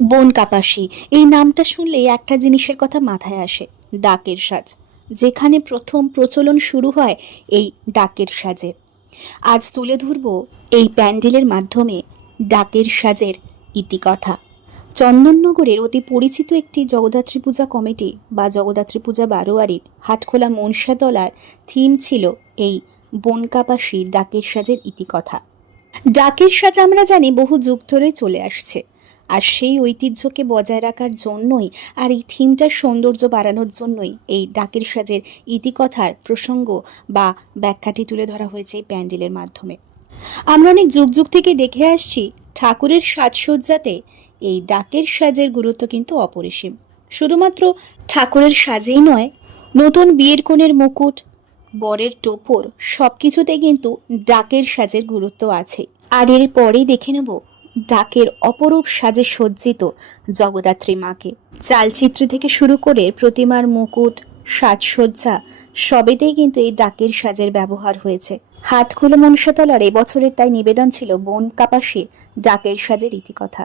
বন কাপাসি, এই নামটা শুনলেই একটা জিনিসের কথা মাথায় আসে, ডাকের সাজ। যেখানে প্রথম প্রচলন শুরু হয় এই ডাকের সাজের। আজ তুলে ধরব এই প্যান্ডেলের মাধ্যমে ডাকের সাজের ইতিকথা। চন্দননগরের অতি পরিচিত একটি জগদ্ধাত্রী পূজা কমিটি বা জগদ্ধাত্রী পূজা বারোয়ারির হাটখোলা মনসাতলার থিম ছিল এই বনকাপাসি ডাকের সাজের ইতিকথা। ডাকের সাজ আমরা জানি বহু যুগ ধরে চলে আসছে, আর সেই ঐতিহ্যকে বজায় রাখার জন্যই আর এই থিমটার সৌন্দর্য বাড়ানোর জন্যই এই ডাকের সাজের ইতিকথার প্রসঙ্গ বা ব্যাখ্যাটি তুলে ধরা হয়েছে এই প্যান্ডেলের মাধ্যমে। আমরা অনেক যুগ যুগ থেকে দেখে আসছি ঠাকুরের সাজসজ্জাতে এই ডাকের সাজের গুরুত্ব কিন্তু অপরিসীম। শুধুমাত্র ঠাকুরের সাজেই নয়, নতুন বিয়ের কনের মুকুট, বরের টোপর, সব কিছুতে কিন্তু ডাকের সাজের গুরুত্ব আছে। আর এর পরেই দেখে নেব ডাকের অপরূপ সাজে সজ্জিত জগদ্ধাত্রী মাকে। চালচিত্র থেকে শুরু করে প্রতিমার মুকুট, সাজসজ্জা সবেতেই কিন্তু এই ডাকের সাজের ব্যবহার হয়েছে। হাটখোলা মনসাতলার এবছরের তাই নিবেদন ছিল বন কাপাসির ডাকের সাজের ইতিকথা।